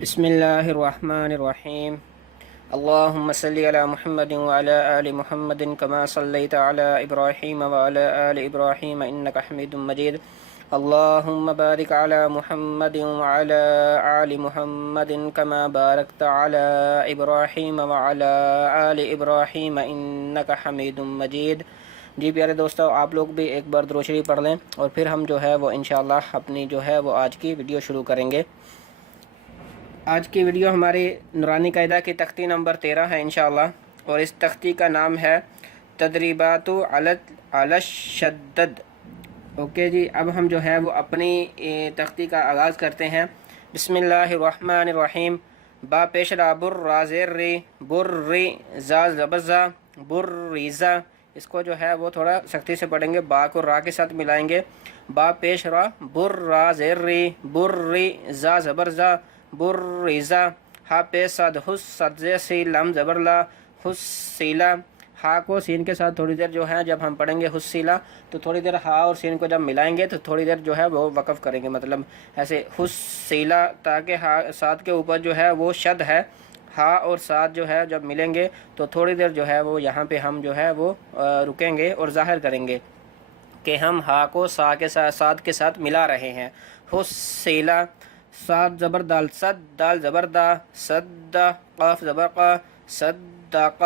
بسم اللہ الرحمن الرحیم اللہم صلی علی محمد وعلی آل محمد کما صلیت علی ابراہیم وعلی آل ابراہیم انکا حمید مجید اللہم بارک علی محمد وعلی آل محمد کما بارکت علی ابراہیم وعلی آل ابراہیم انکا حمید مجید۔ جی پیارے دوستو، آپ لوگ بھی ایک بار درود شریف پڑھ لیں اور پھر ہم جو ہے وہ انشاءاللہ اپنی جو ہے وہ آج کی ویڈیو شروع کریں گے۔ آج کی ویڈیو ہماری نورانی قاعدہ کی تختی نمبر 13 ہے انشاءاللہ، اور اس تختی کا نام ہے تدریبات علی الشدد۔ اوکے جی، اب ہم جو ہے وہ اپنی تختی کا آغاز کرتے ہیں۔ بسم اللہ الرحمن الرحیم۔ با پیش را بر را زیر ری بر ری زا زبر زا بر ریزا۔ اس کو جو ہے وہ تھوڑا سختی سے پڑھیں گے، با کو را کے ساتھ ملائیں گے۔ با پیش را بر را زیر ری بر ری زا زبر زا بر ریزا۔ ہا پیش صد حس صد زی سی لم زبر لا حسیلا۔ ہا کو سین کے ساتھ تھوڑی دیر جو ہے جب ہم پڑھیں گے حسیلا تو تھوڑی دیر ہا اور سین کو جب ملائیں گے تو تھوڑی دیر جو ہے وہ وقف کریں گے، مطلب ایسے حسیلا، تاکہ ہا ساتھ کے اوپر جو ہے وہ شد ہے۔ ہا اور ساتھ جو ہے جب ملیں گے تو تھوڑی دیر جو ہے وہ یہاں پہ ہم جو ہے وہ رکیں گے اور ظاہر کریں گے کہ ہم ہا کو سا کے ساتھ کے ساتھ ملا رہے ہیں۔ حسیلا، صاد زبر دال صد دال زبر دا صد قاف زبر قا صدق۔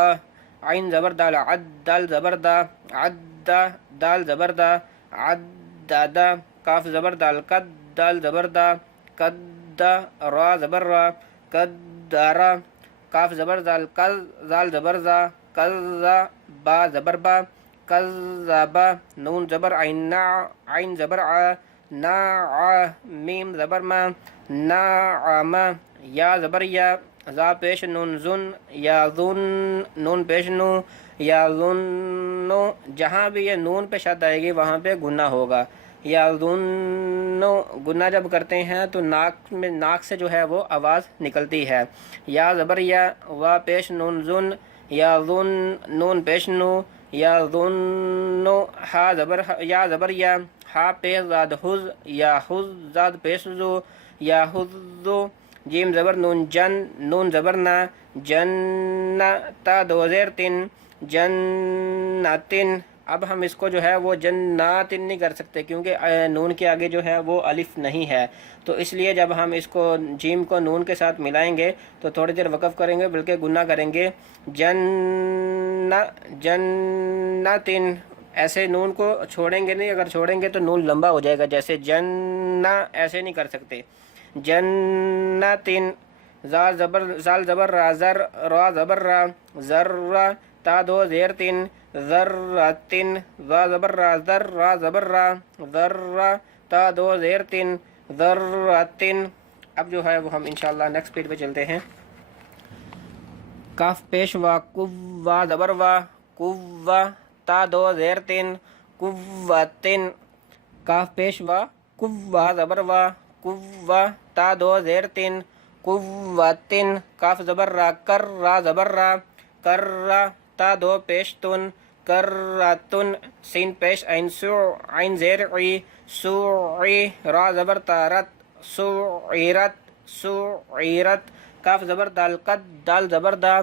عین زبر دال عد دال زبر دا عد دال زبر دا عدد۔ کاف زبر دال قد دال زبر دا قد۔ را زبر را قدر۔ کاف زبر دال قز دال زبر زا قز۔ با زبر با قذبا۔ نون زبر عین نا عین زبر ع نا میم زبر ما نعم۔ یا زبر یا زا پیش نون زن یا ظن نون پیش نو یا ظن۔ جہاں بھی یہ نون پہ شد آئے گی وہاں پہ گنہ ہوگا۔ یا ظن، گنہ جب کرتے ہیں تو ناک سے جو ہے وہ آواز نکلتی ہے۔ یا زبر یا وا پیش نون زن یا ظن نون پیش نو یا ظن۔ ہا زبر یا زبر یا ہا پیش زاد حز یا حز زاد پیش زو یا حزو۔ جیم زبر نون جن نون زبر نا جن۔ تا دو زیر تن جنتن۔ اب ہم اس کو جو ہے وہ جناتن نہیں کر سکتے کیونکہ نون کے آگے جو ہے وہ الف نہیں ہے، تو اس لیے جب ہم اس کو جیم کو نون کے ساتھ ملائیں گے تو تھوڑی دیر وقف کریں گے، بلکہ گنہ کریں گے جنتن۔ ایسے نون کو چھوڑیں گے نہیں، اگر چھوڑیں گے تو نون لمبا ہو جائے گا، جیسے جنہ ایسے نہیں کر سکتے۔ جنتن۔ زال زبر را زر را زبر را زر۔ تا دو زیر تن ذرتن۔ ذا زبر را زر را زبر را ذر۔ تا دو زیر تن ذرتن۔ اب جو ہے وہ ہم انشاءاللہ نیکسٹ پیج پہ چلتے ہیں۔ کاف پیش وا قوا زبر وا قوا۔ تا دو زیر تن قوتن۔ کاف پیش وا قوا زبر وا قوا۔ تا دو زیر تن قوتن۔ کاف زبر را کر را زبر را کر۔ تا دو پیش تن کرتن۔ سین پیش عین سو عین زیر عی سوعی۔ را زبر تا رت سوعیرت سوعیرت۔ کاف زبر دال قد دال زبر دا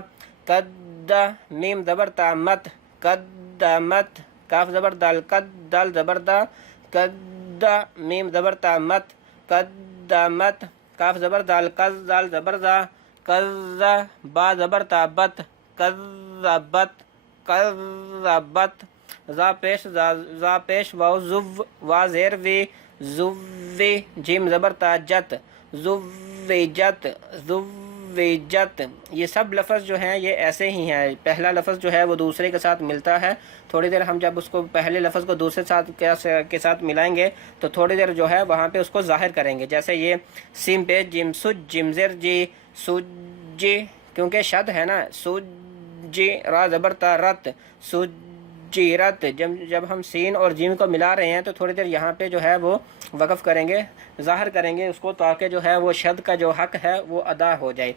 قد۔ میم زبر تا مت قدمت۔ کاف زبر دال قد دال زبر دا قد۔ میم زبر تا مت قدمت۔ کاف زبر دال قز دال زبر دا قز۔ با زبر تا بت قذبت قذبت۔ زا پیش واو زو وا زیر وی زوی۔ جیم زبر تا جت زوجت زوجت۔ یہ سب لفظ جو ہیں یہ ایسے ہی ہیں، پہلا لفظ جو ہے وہ دوسرے کے ساتھ ملتا ہے، تھوڑی دیر ہم جب اس کو پہلے لفظ کو دوسرے کے ساتھ ملائیں گے تو تھوڑی دیر جو ہے وہاں پہ اس کو ظاہر کریں گے، جیسے یہ سیم پیش جیم سج جیم زر جی سجی، کیونکہ شد ہے نا سجی۔ را زبر تا رت سجیرت۔ جب ہم سین اور جیم کو ملا رہے ہیں تو تھوڑی دیر یہاں پہ جو ہے وہ وقف کریں گے، ظاہر کریں گے اس کو، تاکہ جو ہے وہ شد کا جو حق ہے وہ ادا ہو جائے۔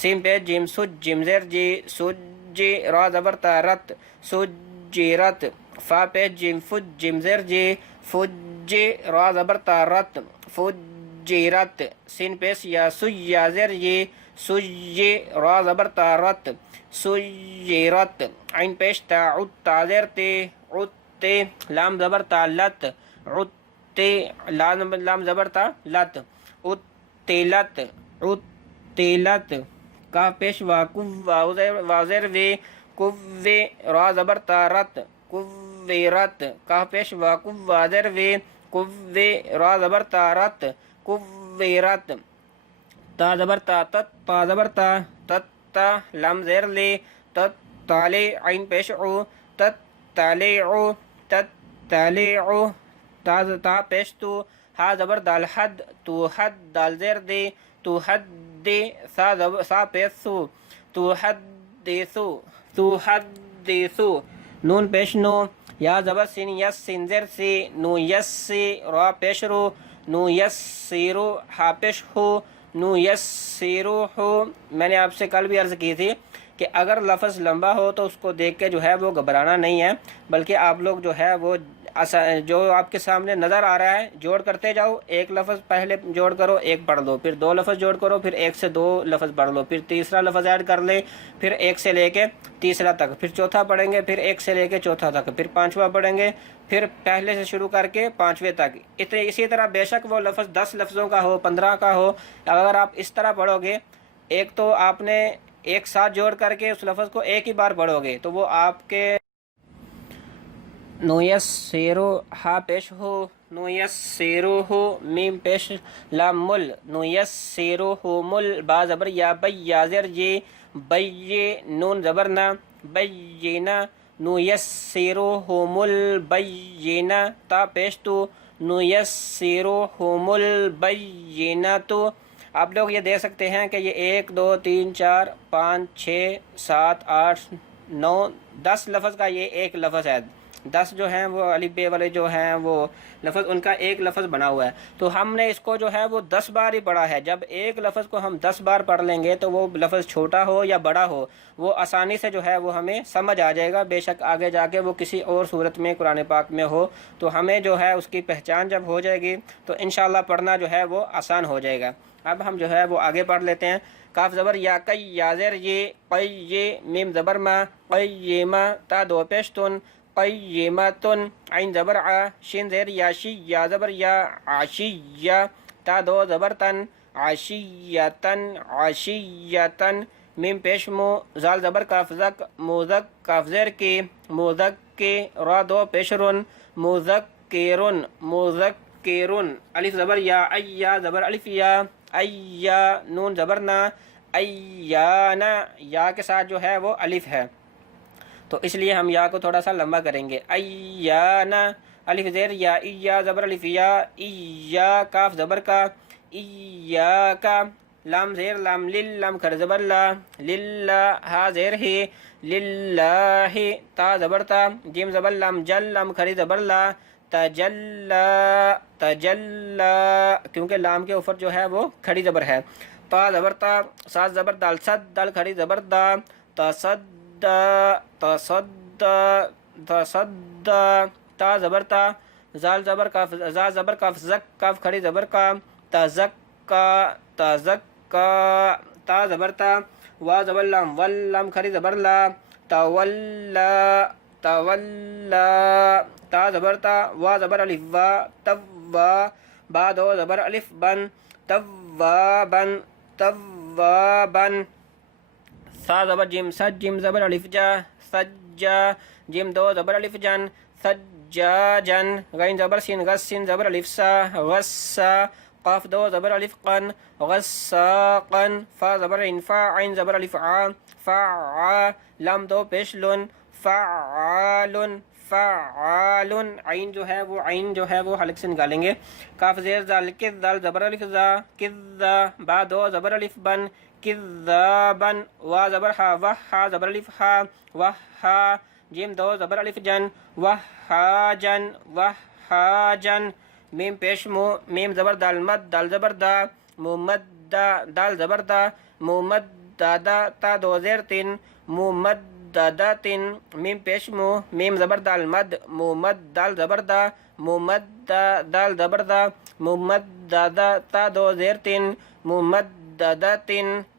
سیم پیش جیم سج جیم زر جی سجی۔ را زبر تا رت سجیرت۔ فا پیش جیم فج جیم زر جی فجی۔ را زبر تا رت فج سجرت، سین پیش یا سیا زیر یہ سجی، را زبر تا رت، سجرت، عین پیش تا عد تا زیر تے عدتے، لام زبر تا لت، عدتے، لام زبر تا لت، عدتلت، عدتلت، کاف پیش وا واضر وے کوے، را زبر تا رت، کویرت، کاف پیش وا واضر وے کوے، را زبر تا رت، کویرت، تا زبر تا تت، تا زبر تا تتا، لام زیر لے تت تالے، عین پیش عو تتلع، تتلع، تا پیش تو، ہا زبر دال حد، تو حد، دال زیر دے تو حد دے، سا پیش سو، تو حدثو، تو حدثو، نون پیش نو، یا زبر سین یس، سین زیر سے نو یس سے، را پیش رو، نو یس سیرو، ہا پیش ہو، نو یس سیرو ہو۔ میں نے آپ سے کل بھی عرض کی تھی کہ اگر لفظ لمبا ہو تو اس کو دیکھ کے جو ہے وہ گھبرانا نہیں ہے، بلکہ آپ لوگ جو ہے وہ جو آپ کے سامنے نظر آ رہا ہے جوڑ کرتے جاؤ، ایک لفظ پہلے جوڑ کرو، ایک پڑھ لو، پھر دو لفظ جوڑ کرو، پھر ایک سے دو لفظ پڑھ لو، پھر تیسرا لفظ ایڈ کر لے، پھر ایک سے لے کے تیسرا تک، پھر چوتھا پڑھیں گے، پھر ایک سے لے کے چوتھا تک، پھر پانچواں پڑھیں گے، پھر پہلے سے شروع کر کے پانچویں تک۔ اسی طرح بے شک وہ لفظ 10 لفظوں کا ہو، 15 کا ہو، اگر آپ اس طرح پڑھو گے، ایک تو آپ نے ایک ساتھ جوڑ کر کے اس لفظ کو ایک ہی بار پڑھو گے تو وہ آپ کے نو یس سیرو، ہا پیش ہو، نو یس سیرو ہو، میم پیش لام مل، نو یس سیرو ہو مل، با زبر یا بی، یا زر یہ بی، نون زبر نا بینا، نو یس سیرو ہو مل بینا، تا پیش تو، نو یس سیرو ہو مل بینا تو۔ آپ لوگ یہ دیکھ سکتے ہیں کہ یہ 1 2 3 4 5 6 7 8 9 10 لفظ کا یہ ایک لفظ ہے، 10 جو ہیں وہ الف بے والے جو ہیں وہ لفظ ان کا ایک لفظ بنا ہوا ہے، تو ہم نے اس کو جو ہے وہ 10 بار ہی پڑھا ہے۔ جب ایک لفظ کو ہم 10 بار پڑھ لیں گے تو وہ لفظ چھوٹا ہو یا بڑا ہو وہ آسانی سے جو ہے وہ ہمیں سمجھ آ جائے گا، بے شک آگے جا کے وہ کسی اور صورت میں قرآن پاک میں ہو تو ہمیں جو ہے اس کی پہچان جب ہو جائے گی تو انشاءاللہ پڑھنا جو ہے وہ آسان ہو جائے گا۔ اب ہم جو ہے وہ آگے پڑھ لیتے ہیں۔ کاف زبر یا کئی، یا زیر یہ قی، یہ میم زبر ما قیما، تا دو پیشتن قیمتن، عین زبر ع، شین زیر یا شی، یا زبر یا عشیہ، تا دو زبر تن عشیتن، عشیتن، میم پیش مو، زال زبر کاف زک، موزک، کاف زیر کے موزک کے، را دو پیش رن، موزکرن، موزکرن، الف زبر یا ایا، زبر الف یا ایا، نون زبر نا ایانا، یا کے ساتھ جو ہے وہ الف ہے تو اس لیے ہم یا کو تھوڑا سا لمبا کریں گے، ایانا، الف زیر یا ایا، زبر الف یا ایا، کاف زبر کا ایا کا، لام زیر لام لل، لام کھڑ زبر لا، للہ، ہا زیر ہے للہ، تا زبر تا، جیم زبر لام جل، لام کھڑی زبر لا، تجلا، تجلا، کیونکہ لام کے اوپر جو ہے وہ کھڑی زبر ہے، تا زبر تا، سات زبر دال صد، دال کھڑی زبر دا، تصدا، تصدا، تصدا، تا زبر تا، زال زبر کاف، زا زبر کاف زک، کاف کھڑی زبر کا، تزکا، تزکا، تا زبر تا، وا زبر لام ول، لام کھڑی زبر لا، تولا، تولا، تا زبر تا، وا زبر الف وا، توا، با دو زبر الف بن، توابن، توابن، سا زبر جیم سج، جیم زبر الف جا، سجا، جیم دو زبر الف جن، سجاجن، غین زبر سین غس، سین زبر الف سا، غسا، قاف دو زبر الف قن، غساقن، فا زبر انفا، عین زبر الف عا، فعا، لام دو پیش لن، فعالن، فعالن، عین جو ہے وہ حلق سے نکالیں گے، کاف زیر زال کذ، دال زبر الف زا، کذا، با دو زبر الف بن، کذابن، وا زبر ہا، وہا زبر الف ہا، وہا، جیم دو زبر الف جن، وہاجن، وہاجن، میم پیش مو، میم زبر دال مد، دال زبر دا، ممدہ، دال زبر دا، ممددہ، تا دو زیر تین، ممددتن، میم پیش مو، میم زبر دال مد، ممد، دال زبر دا، ممدہ، دال زبر دا، ممددۃ دو زیر تین ممددۃ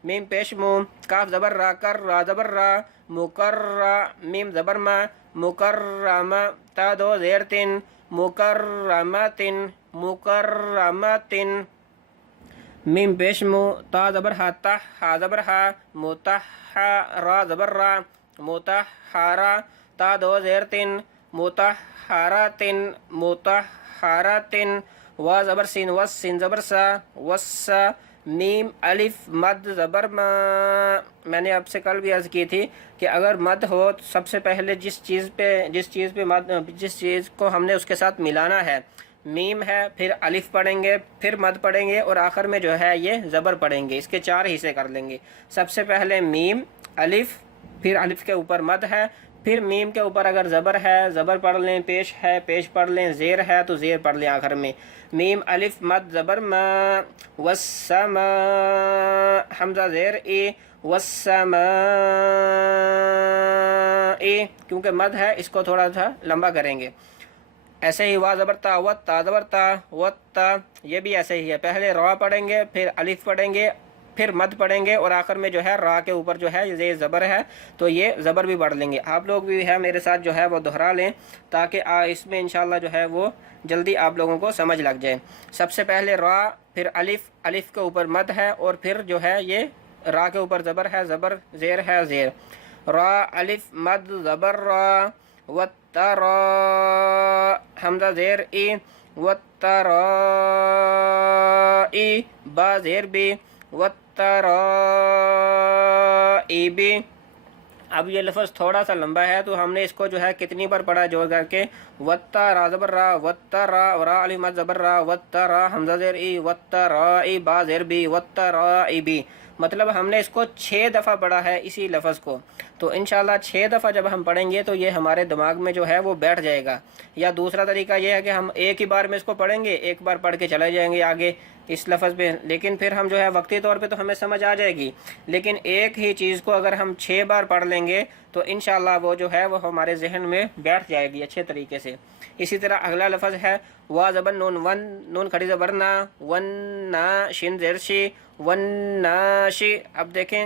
میم پیش مو کاف زبر را کر را زبر را مکرہ میم زبر ما مکرمہ تا دو زیر تین مکرمۃ مکرمۃ میم پیش مو تا زبر ہا تہ ہا زبر ہا متحرا زبر را متحرا تا دو زیر تین متحرات متحرات وا زبر سین وس سین زبر سا وسا میم الف مد زبر ما. میں نے آپ سے کل بھی عرض کی تھی کہ اگر مد ہو سب سے پہلے جس چیز کو ہم نے اس کے ساتھ ملانا ہے میم ہے، پھر الف پڑھیں گے، پھر مد پڑھیں گے اور آخر میں جو ہے یہ زبر پڑھیں گے. اس کے 4 حصے کر لیں گے. سب سے پہلے میم الف، پھر الف کے اوپر مد ہے، پھر میم کے اوپر اگر زبر ہے زبر پڑھ لیں، پیش ہے پیش پڑھ لیں، زیر ہے تو زیر پڑھ لیں آخر میں. میم الف مد زبر ما والسماء حمزہ زیر ای والسماء کیونکہ مد ہے اس کو تھوڑا سا لمبا کریں گے. ایسے ہی وا زبر تا وتا زبر تا وتا، یہ بھی ایسے ہی ہے. پہلے را پڑھیں گے، پھر الف پڑھیں گے، پھر مد پڑھیں گے اور آخر میں جو ہے را کے اوپر جو ہے یہ زبر ہے تو یہ زبر بھی پڑھ لیں گے. آپ لوگ بھی ہے میرے ساتھ جو ہے وہ دہرا لیں تاکہ اس میں انشاءاللہ جو ہے وہ جلدی آپ لوگوں کو سمجھ لگ جائے. سب سے پہلے را، پھر الف، الف کے اوپر مد ہے اور پھر جو ہے یہ را کے اوپر زبر ہے، زبر زیر ہے زیر. را الف مد زبر را وترا حمزہ زیر ای وترا ای با زیر بی وترا ای بی. اب یہ لفظ تھوڑا سا لمبا ہے تو ہم نے اس کو جو ہے کتنی بار پڑھا جوڑ کر کے وترا زبر را وترا را الف مد زبر را وترا حمزہ زیر ای وترا ای با زیر بی وترا ای بی. مطلب ہم نے اس کو 6 دفعہ پڑھا ہے اسی لفظ کو. تو انشاءاللہ 6 دفعہ جب ہم پڑھیں گے تو یہ ہمارے دماغ میں جو ہے وہ بیٹھ جائے گا. یا دوسرا طریقہ یہ ہے کہ ہم ایک ہی بار میں اس کو پڑھیں گے، ایک بار پڑھ کے چلے جائیں گے آگے اس لفظ پہ، لیکن پھر ہم جو ہے وقتی طور پہ تو ہمیں سمجھ آ جائے گی. لیکن ایک ہی چیز کو اگر ہم 6 بار پڑھ لیں گے تو انشاءاللہ وہ جو ہے وہ ہمارے ذہن میں بیٹھ جائے گی اچھے طریقے سے. اسی طرح اگلا لفظ ہے وا زبر نون ون نون کھڑی زبر نا ون نا شین زیر شی ون ناشی. اب دیکھیں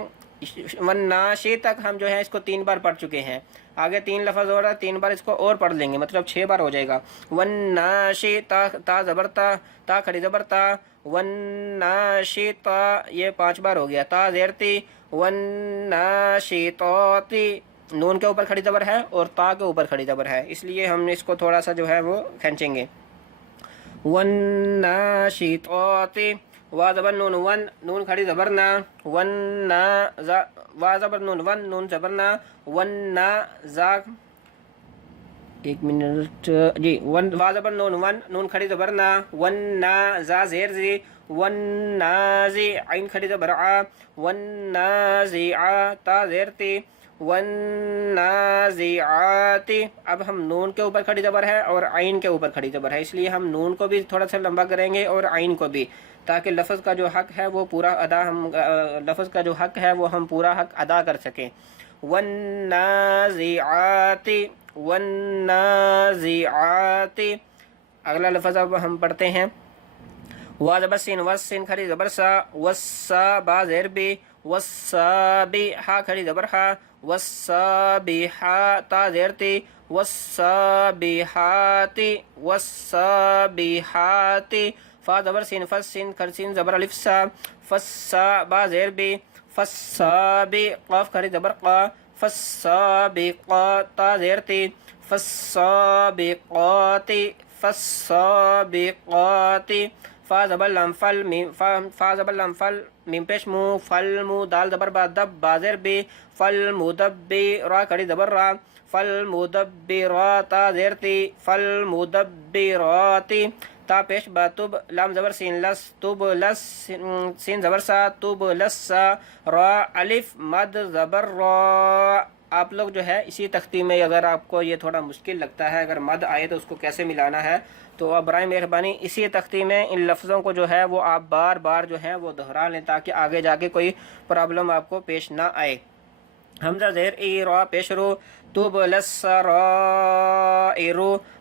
ون ناشی تک ہم جو ہے اس کو 3 بار پڑھ چکے ہیں. آگے 3 لفظ ہو رہا ہے، 3 بار اس کو اور پڑھ لیں گے، مطلب 6 بار ہو جائے گا. ون ناشی تا زبر تا کھڑی زبر تا ون ناشی تا، یہ 5 بار ہو گیا. تا زیر تی ون ناشی توتی، نون کے اوپر کھڑی زبر ہے اور تا کے اوپر کھڑی زبر ہے، اس لیے ہم اس کو تھوڑا سا جو ہے وہ کھینچیں گے. ون ناشی توتی وا زبر نون ون نون کھڑی زبر نا ون نا وا زبر نون ون نون زبر نا ون نا زا. ایک منٹ جی. وا زبر نون ون نون کھڑی زبر نا ون نا زا زیر زی ون نازی عین کھڑی زبر آ ون نازی آ تا زیر تی ون نازعاتی. اب ہم نون کے اوپر کھڑی زبر ہے اور عین کے اوپر کھڑی زبر ہے، اس لیے ہم نون کو بھی تھوڑا سا لمبا کریں گے اور عین کو بھی، تاکہ لفظ کا جو حق ہے وہ پورا لفظ کا جو حق ہے وہ ہم پورا حق ادا کر سکیں. ون نازعاتی ون نازعاتی. اگلا لفظ اب ہم پڑھتے ہیں وا زبر سین وس سین کھڑی زبر سا وسا با زیر بی وسابی ہا کھڑی زبر ہا وسابحا تا زیر تی وسابحاتی وسابحاتی. فا زبر سین فس سین کھڑی سین زبر الف سا فسا با زیر بی فسابی قاف کھڑی زبر قا فسابقا تا زیر تی فسابقاتی فسابقاتی. فا زبر لام فل میم فا زبر لام فل میم پیش مو فل مو دال زبر با دب با زیر بی فل مدبی را کھڑی زبر را فل مدبرا تا زیر تی فل مدبراتی. تا پیش با تب لام زبر سین لس تب لس سین زبر سا تب لسا را الف مد زبر را. آپ لوگ جو ہے اسی تختی میں اگر آپ کو یہ تھوڑا مشکل لگتا ہے اگر مد آئے تو اس کو کیسے ملانا ہے تو اب برائے مہربانی اسی تختی میں ان لفظوں کو جو ہے وہ آپ بار بار جو ہے وہ دہرا لیں تاکہ آگے جا کے کوئی پرابلم آپ کو پیش نہ آئے. حمزہ زیر ای را پیش رو تبل السرائر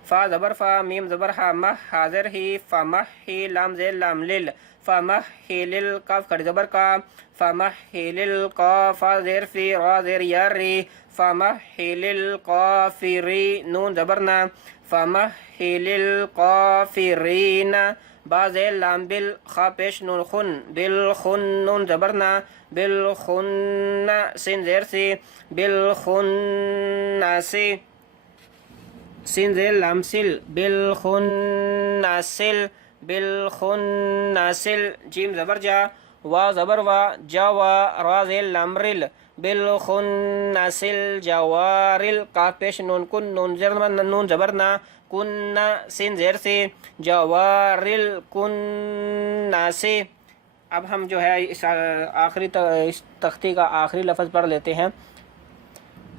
فا زبر فا میم زبر ہا مہ حاضر ہی فمحی لام زیر لام لل فمحل القاف کھڑی زبر کا فمحل القاف فا زیر فی را زیر یا ری فمحل القافری نون زبرنا فمحل القافرین با زیر لام بل خا پیش نون خن بالخن نون زبرنا بالخن سین زیر سی بالخناسی سین زیر لام سل بالخناسل بالخناسل جیم زبر جا وا زبر وا جا وا را زیر لام رل بالخناسل جوارل قاف پیش نون کن نون زبرنا کن سین زیر سے جوارل کناسی. اب ہم جو ہے اس آخری تختی کا آخری لفظ پڑھ لیتے ہیں.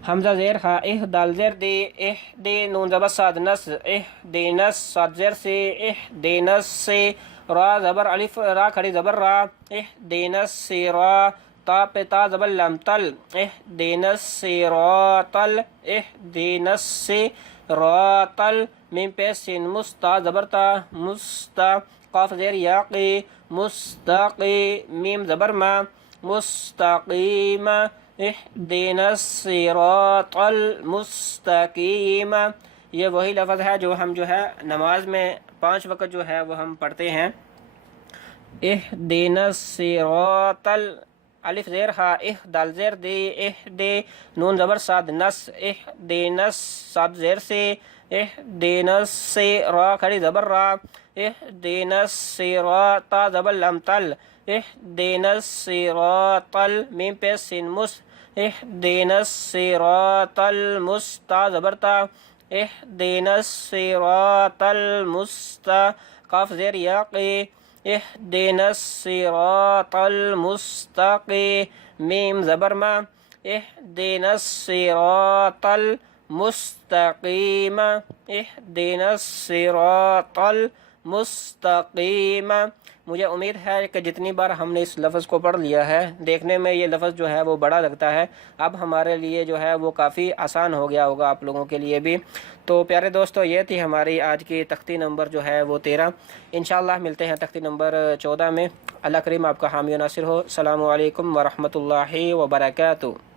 حمزہ زیر ہا اہ دال زیر دے اہ دے نون زبر صاد نس اہ دے نس صاد زیر سے اہ دے نس سے را زبر الف را کھڑی زبر را اہ دے نس سے را تا پہ تا زبر لام تل اہ دے نس سے را تل اہ دے نس سے را تل میم پہ سین مستا زبر تا مستا قاف زیر یاقی مستقی میم زبر ما مستقیم اہدنا الصراط المستقیم. یہ وہی لفظ ہے جو ہم جو ہے نماز میں 5 وقت جو ہے وہ ہم پڑھتے ہیں. اہدنا الصراط الف زیر ہا اہ دال زیر دے اہ دے نون زبر صاد نس اہدنا صاد زیر سے اہدنا سے را کھڑی زبر را اہدنا الصراط تا زبر لام تل اہدنا الصراط میم پہ سین مس اہدنا الصراط المستا زبرتا اہدنا الصراط المستا قاف زیر یاقی اہدنا الصراط المستقی میم زبر ما اہدنا الصراط المستقیم اہدنا الصراط المستقیم. مجھے امید ہے کہ جتنی بار ہم نے اس لفظ کو پڑھ لیا ہے دیکھنے میں یہ لفظ جو ہے وہ بڑا لگتا ہے، اب ہمارے لیے جو ہے وہ کافی آسان ہو گیا ہوگا آپ لوگوں کے لیے بھی. تو پیارے دوستو یہ تھی ہماری آج کی تختی نمبر جو ہے وہ 13. انشاءاللہ ملتے ہیں تختی نمبر 14 میں. اللہ کریم آپ کا حامی و ناصر ہو. السلام علیکم ورحمۃ اللہ وبرکاتہ.